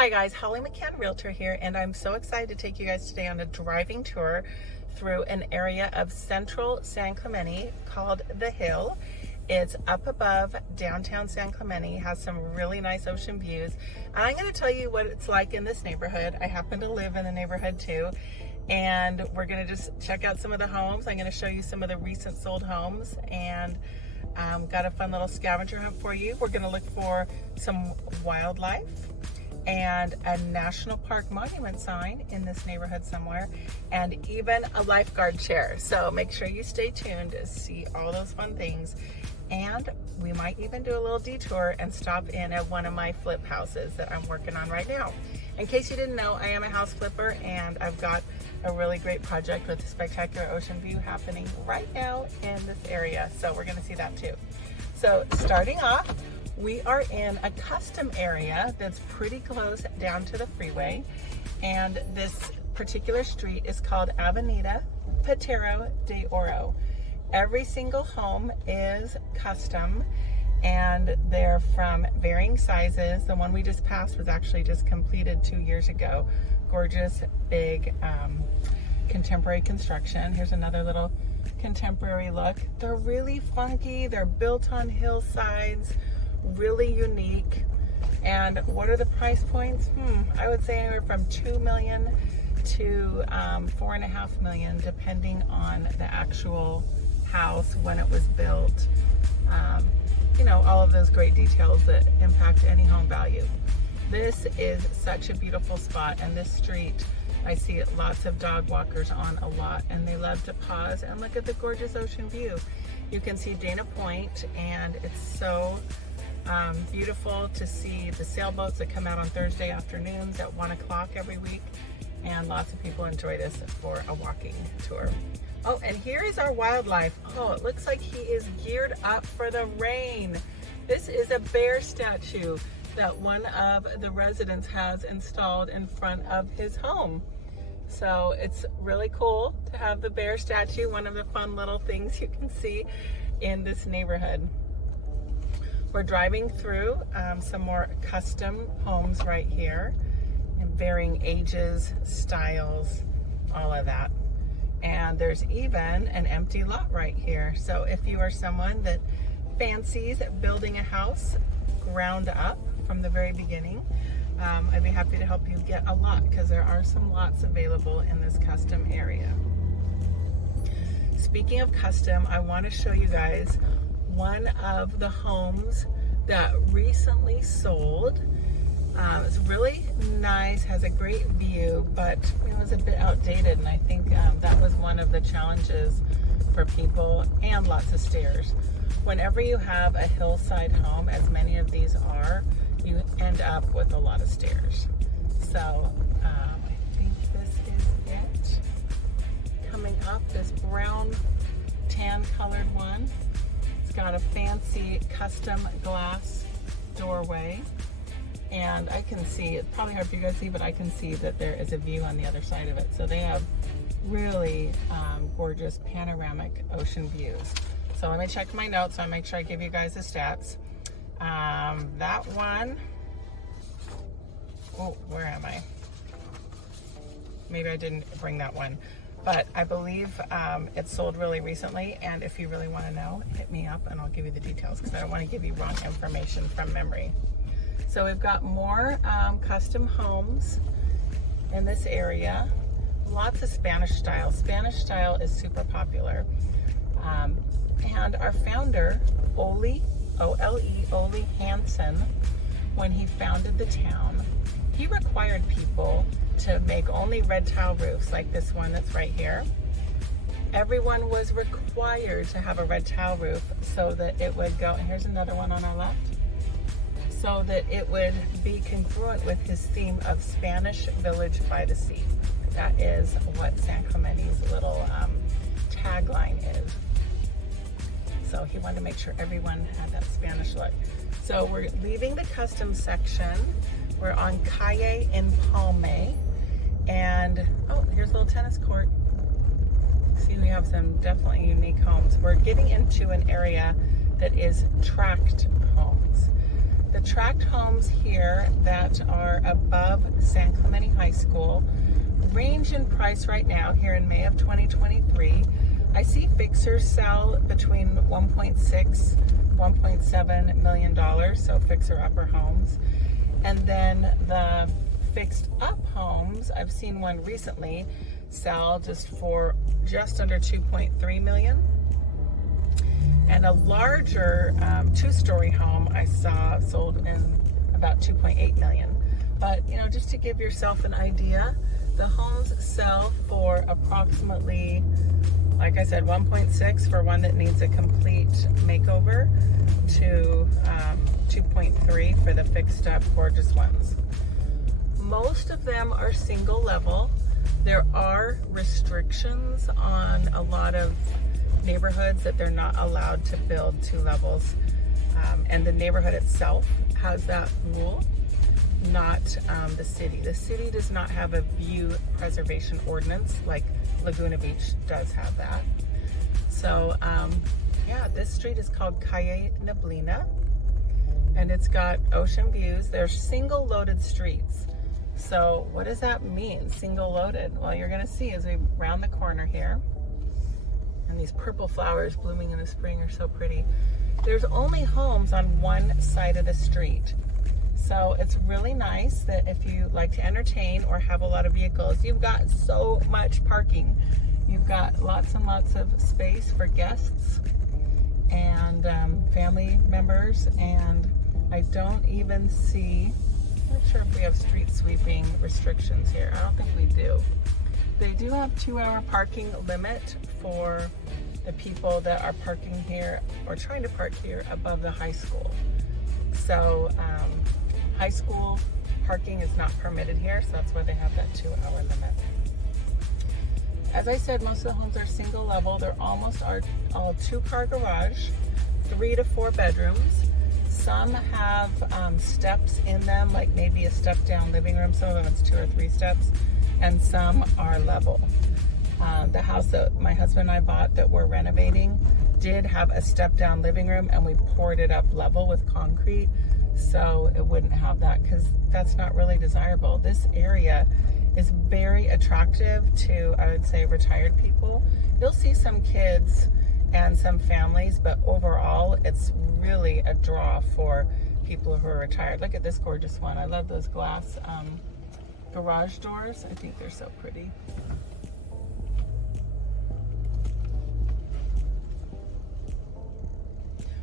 Hi guys, Holly McKhann Realtor here, and I'm so excited to take you guys today on a driving tour through an area of central San Clemente called The Hill. It's up above downtown San Clemente, has some really nice ocean views, and I'm going to tell you what it's like in this neighborhood. I happen to live in the neighborhood too, and we're going to just check out some of the homes. I'm going to show you some of the recent sold homes, and got a fun little scavenger hunt for you. We're going to look for some wildlife and a national park monument sign in this neighborhood somewhere, and even a lifeguard chair. So make sure you stay tuned to see all those fun things. And we might even do a little detour and stop in at one of my flip houses that I'm working on right now. In case you didn't know, I am a house flipper, and I've got a really great project with a spectacular ocean view happening right now in this area. So we're gonna see that too. So starting off, we are in a custom area that's pretty close down to the freeway, and this particular street is called Avenida Patero de Oro. Every single home is custom, and they're from varying sizes. The one we just passed was actually just completed 2 years ago. Gorgeous, big, contemporary construction. Here's another little contemporary look. They're really funky. They're built on hillsides, really unique. And what are the price points? I would say anywhere from $2 million to $4.5 million, depending on the actual house, when it was built. You know, all of those great details that impact any home value. This is such a beautiful spot, and this street, I see lots of dog walkers on a lot, and they love to pause and look at the gorgeous ocean view. You can see Dana Point, and it's so beautiful to see the sailboats that come out on Thursday afternoons at 1 o'clock every week, and lots of people enjoy this for a walking tour. Oh, and here is our wildlife. Oh, it looks like he is geared up for the rain. This is a bear statue that one of the residents has installed in front of his home. So it's really cool to have the bear statue, one of the fun little things you can see in this neighborhood. We're driving through some more custom homes right here, in varying ages, styles, all of that. And there's even an empty lot right here. So if you are someone that fancies building a house ground up from the very beginning, I'd be happy to help you get a lot, because there are some lots available in this custom area. Speaking of custom, I want to show you guys one of the homes that recently sold. It's really nice, has a great view, but it was a bit outdated, and I think that was one of the challenges for people, and lots of stairs. Whenever you have a hillside home, as many of these are, you end up with a lot of stairs. So I think this is it. Coming up, this brown tan colored one. It's got a fancy custom glass doorway, and I can see, it's probably hard for you guys to see, but I can see that there is a view on the other side of it. So they have really gorgeous panoramic ocean views. So let me check my notes so I make sure I give you guys the stats. That one, oh, where am I? Maybe I didn't bring that one, but I believe it sold really recently, and if you really want to know, hit me up and I'll give you the details, because I don't want to give you wrong information from memory. So we've got more custom homes in this area. Lots of Spanish style. Spanish style is super popular. And our founder, Ole Hansen, when he founded the town, he required people to make only red tile roofs, like this one that's right here. Everyone was required to have a red tile roof so that it would go, and here's another one on our left, so that it would be congruent with his theme of Spanish Village by the Sea. That is what San Clemente's little tagline is. So he wanted to make sure everyone had that Spanish look. So we're leaving the custom section. We're on Calle in Palme, and oh, here's a little tennis court. See, we have some definitely unique homes. We're getting into an area that is Tract Homes. The Tract Homes here that are above San Clemente High School range in price right now here in May of 2023. I see fixers sell between $1.6, $1.7 million, so fixer-upper homes. And then the fixed-up homes, I've seen one recently sell just under 2.3 million. And a larger two-story home I saw sold in about 2.8 million. But, you know, just to give yourself an idea, the homes sell for approximately, like I said, 1.6 for one that needs a complete makeover to 2.3 for the fixed up gorgeous ones. Most of them are single level. There are restrictions on a lot of neighborhoods that they're not allowed to build two levels. And the neighborhood itself has that rule, not the city. The city does not have a view preservation ordinance like Laguna Beach does have that. So yeah, this street is called Calle Neblina, and it's got ocean views. They're single loaded streets. So what does that mean, single loaded? Well, you're gonna see as we round the corner here, and these purple flowers blooming in the spring are so pretty. There's only homes on one side of the street. So it's really nice that if you like to entertain or have a lot of vehicles, you've got so much parking. You've got lots and lots of space for guests and family members. And I don't even see, I'm not sure if we have street sweeping restrictions here. I don't think we do. They do have 2-hour parking limit for the people that are parking here or trying to park here above the high school. So high school parking is not permitted here, so that's why they have that 2-hour limit. As I said, most of the homes are single level. They're almost all 2-car garage, 3 to 4 bedrooms. Some have steps in them, like maybe a step down living room. Some of them it's 2 or 3 steps, and some are level. The house that my husband and I bought that we're renovating did have a step down living room, and we poured it up level with concrete, so it wouldn't have that, because that's not really desirable. This area is very attractive to, I would say, retired people. You'll see some kids and some families, but overall it's really a draw for people who are retired. Look at this gorgeous one. I love those glass garage doors. I think they're so pretty.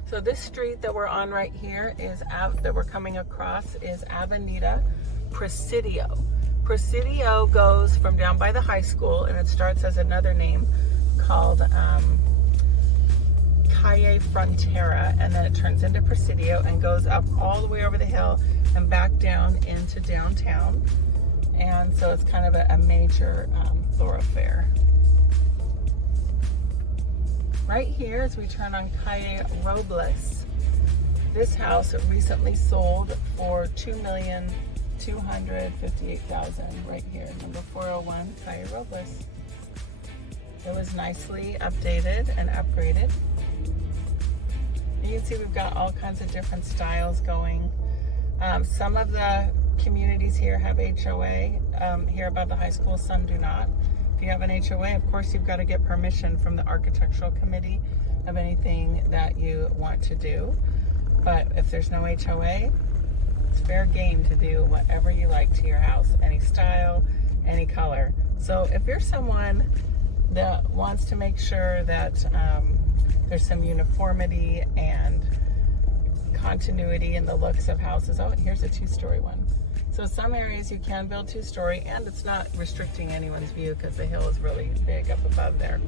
So this street that we're on right here that we're coming across is Avenida Presidio. Presidio goes from down by the high school, and it starts as another name called Calle Frontera, and then it turns into Presidio and goes up all the way over the hill and back down into downtown. And so it's kind of a major thoroughfare. Right here, as we turn on Calle Robles, this house recently sold for $2,258,000 right here, number 401 Calle Robles. It was nicely updated and upgraded. You can see we've got all kinds of different styles going. Some of the communities here have HOA here above the high school, some do not. If you have an HOA, of course, you've got to get permission from the architectural committee of anything that you want to do. But if there's no HOA, it's fair game to do whatever you like to your house, any style, any color. So if you're someone that wants to make sure that there's some uniformity and continuity in the looks of houses. Oh, here's a 2-story one. So some areas you can build 2-story, and it's not restricting anyone's view because the hill is really big up above there,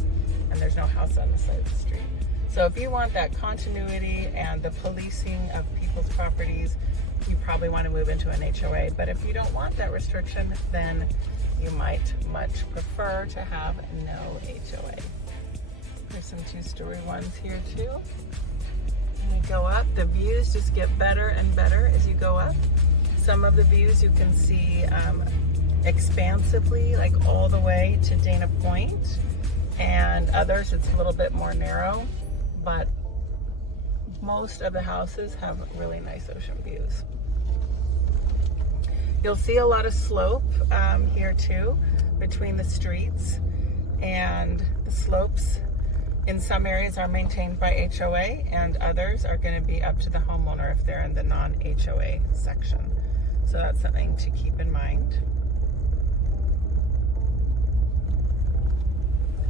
and there's no house on the side of the street. So if you want that continuity and the policing of people's properties, you probably want to move into an HOA. But if you don't want that restriction, then you might much prefer to have no HOA. There's some 2-story ones here too. When we go up, the views just get better and better as you go up. Some of the views you can see expansively, like all the way to Dana Point, and others it's a little bit more narrow, but most of the houses have really nice ocean views. You'll see a lot of slope here too between the streets, and the slopes in some areas are maintained by HOA and others are going to be up to the homeowner if they're in the non-HOA section. So that's something to keep in mind.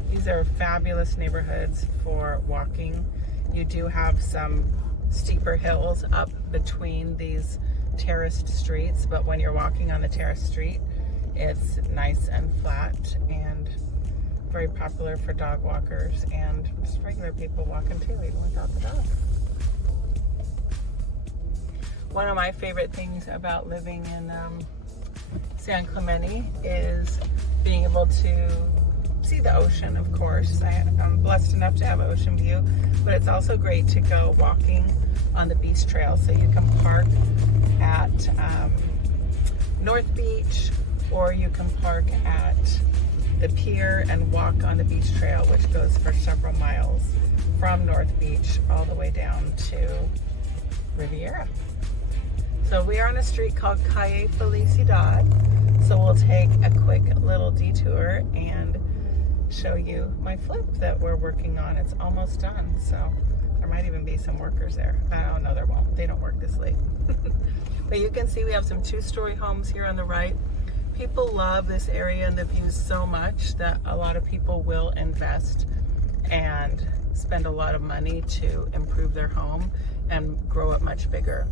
These are fabulous neighborhoods for walking. You do have some steeper hills up between these terraced streets, but when you're walking on the terraced street, it's nice and flat and very popular for dog walkers and just regular people walking too, even without the dog. One of my favorite things about living in San Clemente is being able to see the ocean, of course. I'm blessed enough to have an ocean view, but it's also great to go walking on the beach trail. So you can park at North Beach, or you can park at the pier and walk on the beach trail, which goes for several miles from North Beach all the way down to Riviera. So we are on a street called Calle Felicidad. So we'll take a quick little detour and show you my flip that we're working on. It's almost done, so there might even be some workers there. Oh no, there won't. They don't work this late. But you can see we have some two-story homes here on the right. People love this area and the views so much that a lot of people will invest and spend a lot of money to improve their home and grow it much bigger.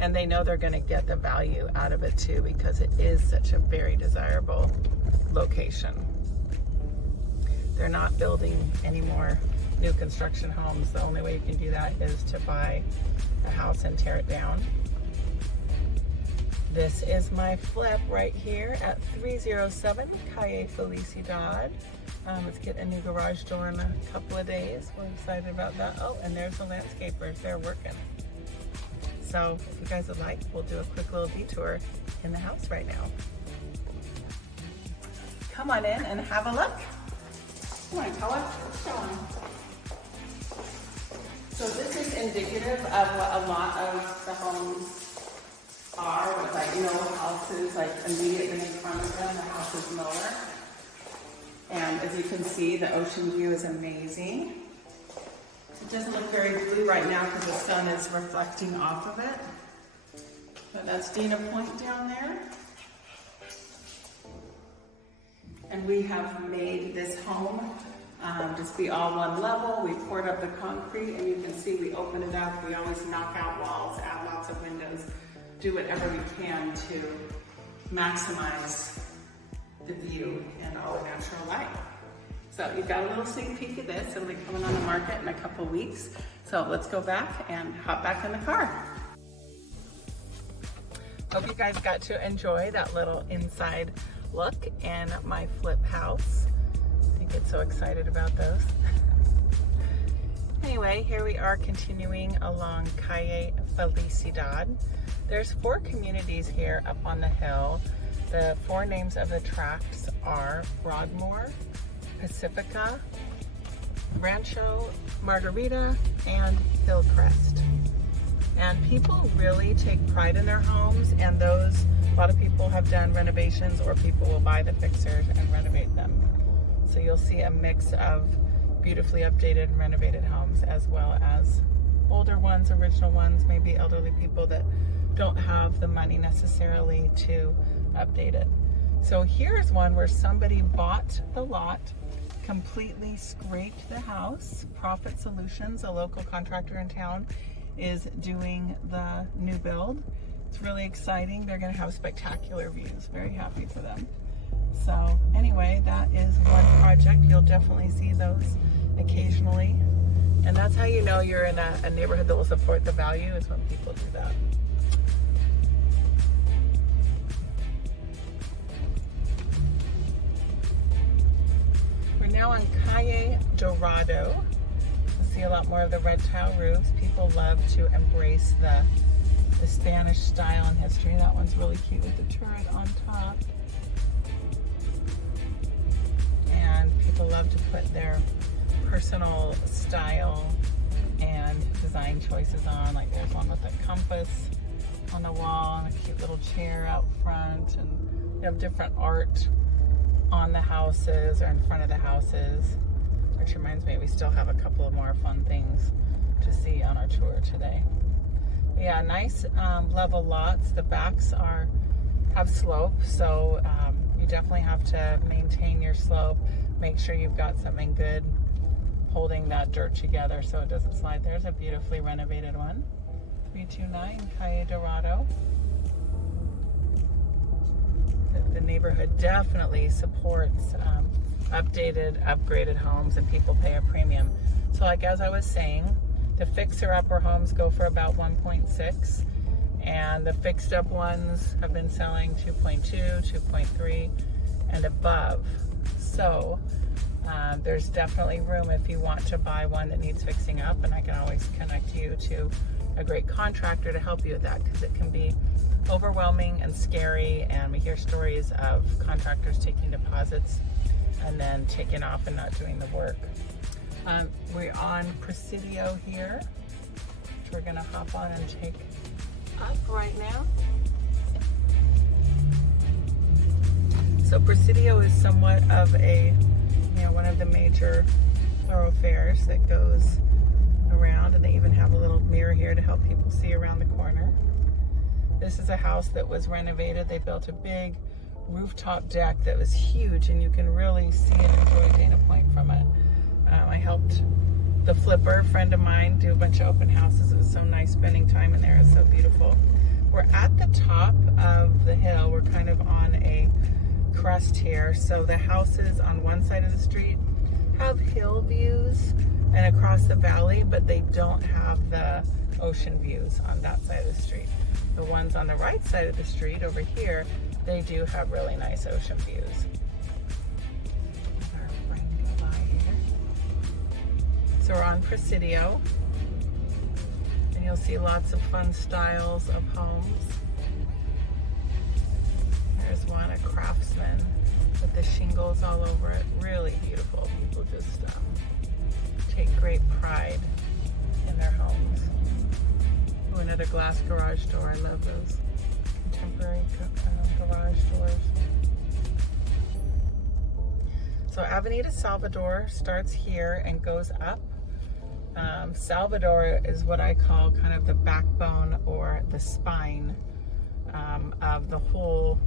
And they know they're going to get the value out of it too, because it is such a very desirable location. They're not building any more new construction homes. The only way you can do that is to buy a house and tear it down. This is my flip right here at 307 Calle Felicidad. Let's get a new garage door in a couple of days. We're excited about that. Oh, and there's the landscapers. They're working. So if you guys would like, we'll do a quick little detour in the house right now. Come on in and have a look. Come on, Koa. What's going on? So this is indicative of what a lot of the homes are, with like no houses like immediately in front of them. The house is lower. And as you can see, the ocean view is amazing. It doesn't look very blue right now because the sun is reflecting off of it. But that's Dina Point down there. And we have made this home just be all one level. We poured up the concrete, and you can see we open it up. We always knock out walls, add lots of windows, do whatever we can to maximize the view and all the natural light. So you've got a little sneak peek of this. It'll be coming on the market in a couple weeks. So let's go back and hop back in the car. Hope you guys got to enjoy that little inside look in my flip house. I get so excited about those. Anyway, here we are continuing along Calle Felicidad. There's 4 communities here up on the hill. The 4 names of the tracts are Broadmoor, Pacifica, Rancho Margarita, and Hillcrest. And people really take pride in their homes, and a lot of people have done renovations, or people will buy the fixers and renovate them. So you'll see a mix of beautifully updated and renovated homes, as well as older ones, original ones, maybe elderly people that don't have the money necessarily to update it. So here's one where somebody bought the lot, completely scraped the house. Profit Solutions, a local contractor in town, is doing the new build. It's really exciting. They're going to have spectacular views. Very happy for them. So anyway, that is one project. You'll definitely see those occasionally. And that's how you know you're in a neighborhood that will support the value, is when people do that. We're now on Calle Dorado. You'll see a lot more of the red tile roofs. People love to embrace the Spanish style and history. That one's really cute with the turret on top. And people love to put their personal style and design choices on. Like there's one with a compass on the wall and a cute little chair out front, and you have different art on the houses or in front of the houses, which reminds me we still have a couple of more fun things to see on our tour today. Yeah, nice level lots. The backs have slope, so you definitely have to maintain your slope. Make sure you've got something good holding that dirt together so it doesn't slide. There's a beautifully renovated one, 329 Calle Dorado. The neighborhood definitely supports updated, upgraded homes, and people pay a premium. So like as I was saying, the fixer-upper homes go for about 1.6, and the fixed-up ones have been selling 2.2, 2.3, and above. So there's definitely room if you want to buy one that needs fixing up, and I can always connect you to a great contractor to help you with that, because it can be overwhelming and scary, and we hear stories of contractors taking deposits and then taking off and not doing the work. We're on Presidio here, which we're gonna hop on and take up right now. So Presidio is somewhat of a, one of the major thoroughfares that goes around, and they even have a little mirror here to help people see around the corner. This is a house that was renovated. They built a big rooftop deck that was huge, and you can really see and enjoy Dana Point from it. I helped the flipper, friend of mine, do a bunch of open houses. It was so nice spending time in there. It's so beautiful. We're at the top of the hill. We're kind of on a crest here. So the houses on one side of the street have hill views and across the valley, but they don't have the ocean views on that side of the street. The ones on the right side of the street over here, they do have really nice ocean views. So we're on Presidio, and you'll see lots of fun styles of homes. There's one, a craftsman with the shingles all over it. Really beautiful. People just take great pride in their homes. Oh, another glass garage door. I love those contemporary garage doors. So Avenida Salvador starts here and goes up. Salvador is what I call kind of the backbone or the spine of the whole,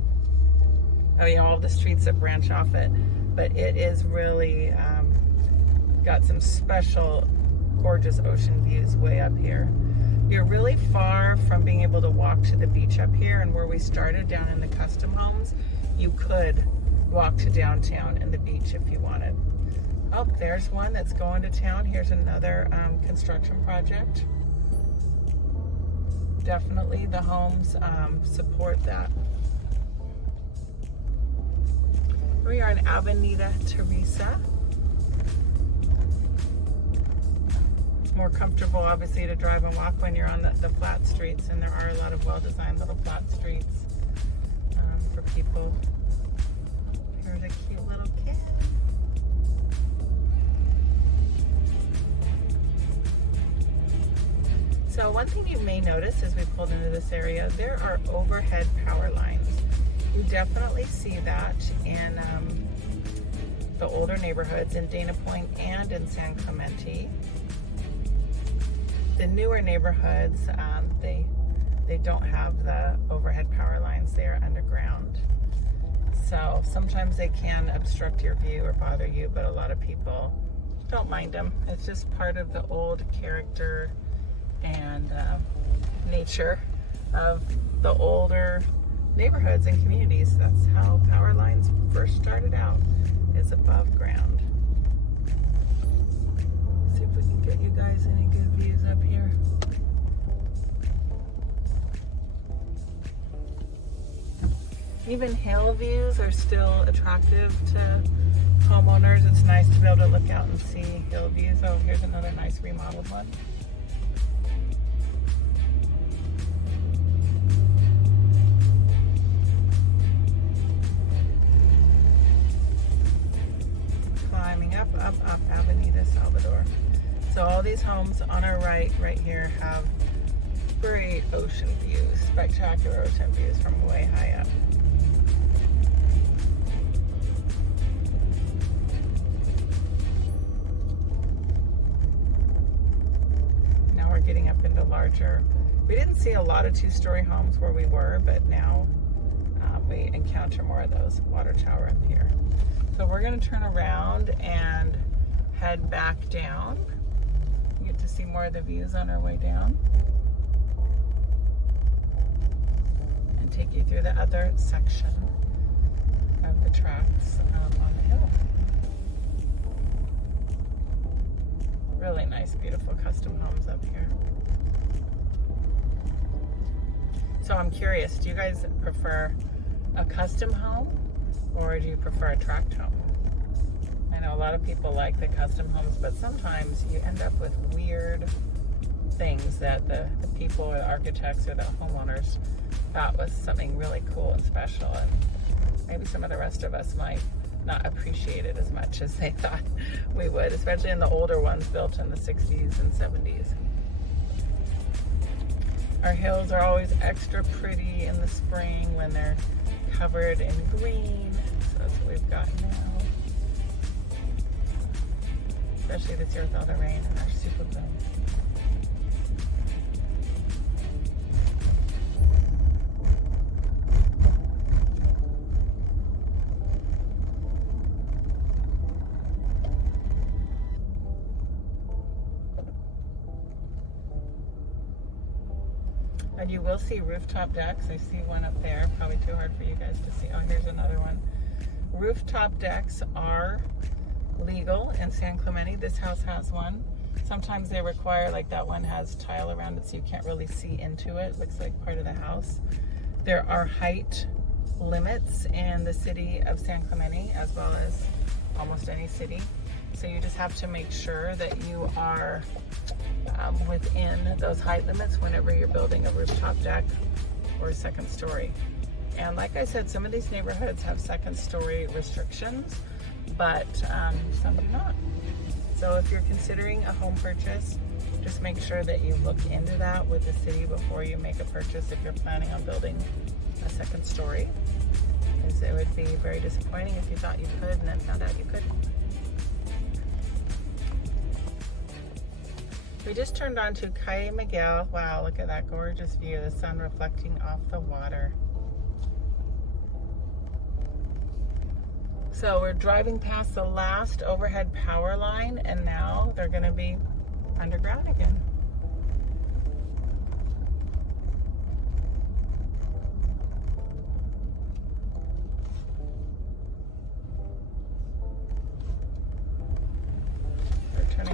all the streets that branch off it. But it is really got some special gorgeous ocean views way up here. You're really far from being able to walk to the beach up here, and where we started down in the custom homes, you could walk to downtown and the beach if you wanted. Oh, there's one that's going to town. Here's another construction project. Definitely the homes support that. We are in Avenida Teresa. More comfortable, obviously, to drive and walk when you're on the flat streets, and there are a lot of well-designed little flat streets for people. Here's a cute little kid. So one thing you may notice as we pulled into this area, there are overhead power lines. You definitely see that in the older neighborhoods in Dana Point and in San Clemente. The newer neighborhoods, they don't have the overhead power lines. They are underground. So sometimes they can obstruct your view or bother you, but a lot of people don't mind them. It's just part of the old character and nature of the older neighborhoods and communities. That's how power lines first started out, is above ground. See if we can get you guys any good views up here. Even hill views are still attractive to homeowners. It's nice to be able to look out and see hill views. Oh, here's another nice remodeled one. Climbing up Avenida Salvador. So all these homes on our right here have great ocean views, spectacular ocean views from way high up. Now we're getting up into larger. We didn't see a lot of two-story homes where we were, but now we encounter more of those. Water tower up here. So we're going to turn around and head back down. You get to see more of the views on our way down. And take you through the other section of the tracts on the hill. Really nice, beautiful custom homes up here. So I'm curious, do you guys prefer a custom home or do you prefer a tract home? I know a lot of people like the custom homes, but sometimes you end up with weird things that the people or the architects or the homeowners thought was something really cool and special, and maybe some of the rest of us might not appreciate it as much as they thought we would, especially in the older ones built in the 60s and 70s. Our hills are always extra pretty in the spring when they're covered in green. So that's what we've got now. Especially this year with all the rain and our super boom. And you will see rooftop decks. I see one up there, probably too hard for you guys to see. Oh, here's another one. Rooftop decks are legal in San Clemente. This house has one. Sometimes they require, like that one has tile around it so you can't really see into it. Looks like part of the house. There are height limits in the city of San Clemente as well as almost any city. So you just have to make sure that you are within those height limits whenever you're building a rooftop deck or a second story. And like I said, some of these neighborhoods have second story restrictions, but some do not. So if you're considering a home purchase, just make sure that you look into that with the city before you make a purchase if you're planning on building a second story, because it would be very disappointing if you thought you could and then found out you couldn't. We just turned on to Calle Miguel. Wow, look at that gorgeous view, the sun reflecting off the water. So we're driving past the last overhead power line, and now they're going to be underground again.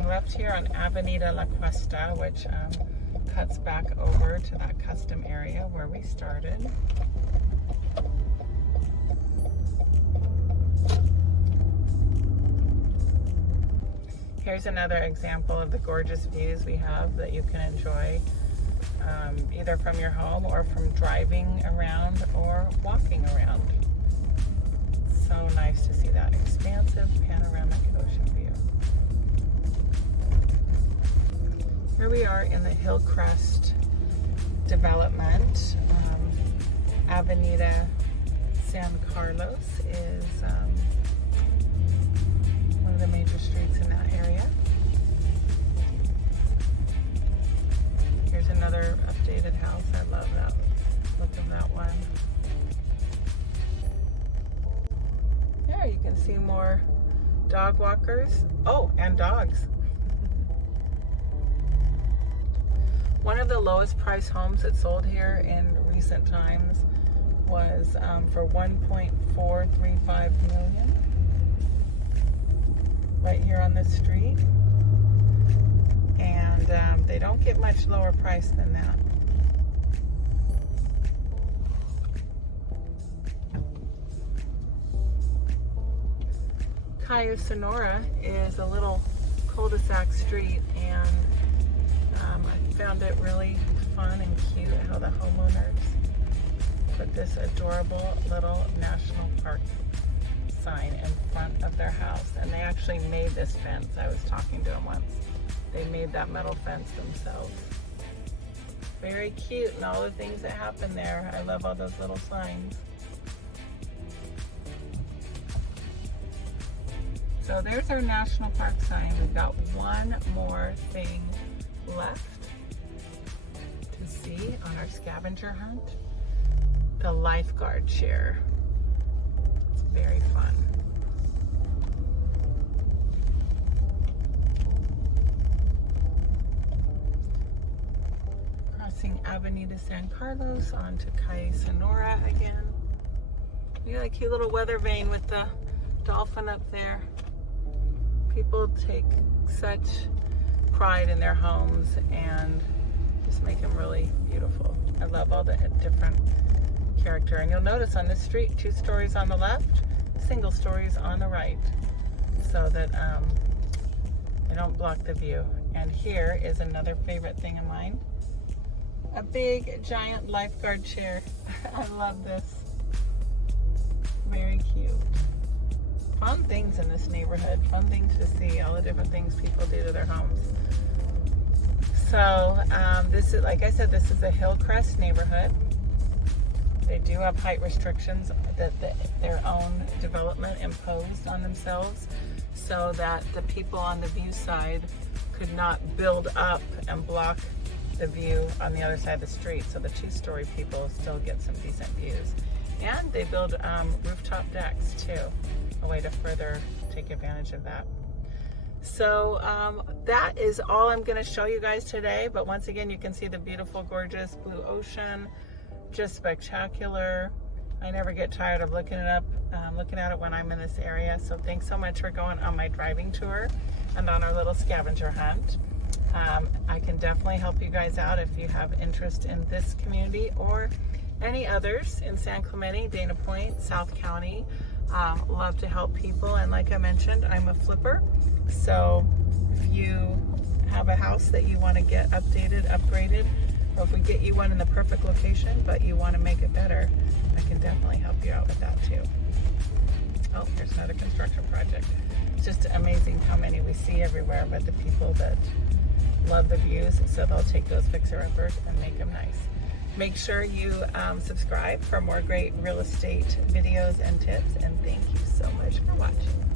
Left here on Avenida La Cuesta, which cuts back over to that custom area where we started. Here's another example of the gorgeous views we have that you can enjoy either from your home or from driving around or walking around. So nice to see that expansive panoramic ocean view. Here we are in the Hillcrest development. Avenida San Carlos is one of the major streets in that area. Here's another updated house. I love that look of that one. There you can see more dog walkers. Oh, and dogs. One of the lowest price homes that sold here in recent times was for $1.435 million right here on this street. And they don't get much lower price than that. Calle Sonora is a little cul-de-sac street, and I found it really fun and cute how the homeowners put this adorable little national park sign in front of their house. And they actually made this fence. I was talking to them once They made that metal fence themselves. Very cute, and all the things that happen there. I love all those little signs. So there's our national park sign. We've got one more thing left to see on our scavenger hunt. The lifeguard chair. It's very fun. Crossing Avenida San Carlos onto Calle Sonora again. We got a cute little weather vane with the dolphin up there. People take such pride in their homes and just make them really beautiful. I love all the different character. And you'll notice on this street, 2 stories on the left, single stories on the right, so that they don't block the view. And here is another favorite thing of mine. A big, giant lifeguard chair. I love this. Very cute. Fun things in this neighborhood. Fun things to see. All the different things people do to their homes. So this is, like I said, this is a Hillcrest neighborhood. They do have height restrictions that their own development imposed on themselves, so that the people on the view side could not build up and block the view on the other side of the street, so the 2-story people still get some decent views. And they build rooftop decks too, a way to further take advantage of that. So that is all I'm going to show you guys today, but once again, you can see the beautiful, gorgeous blue ocean, just spectacular. I never get tired of looking at it when I'm in this area. So thanks so much for going on my driving tour and on our little scavenger hunt. I can definitely help you guys out if you have interest in this community or any others in San Clemente, Dana Point, South County. Love to help people, and like I mentioned, I'm a flipper. So if you have a house that you want to get updated, upgraded, or if we get you one in the perfect location but you want to make it better, I can definitely help you out with that too. Oh, there's another construction project. It's just amazing how many we see everywhere, but the people that love the views, so they'll take those fixer-uppers and make them nice. Make sure you subscribe for more great real estate videos and tips, and thank you so much for watching.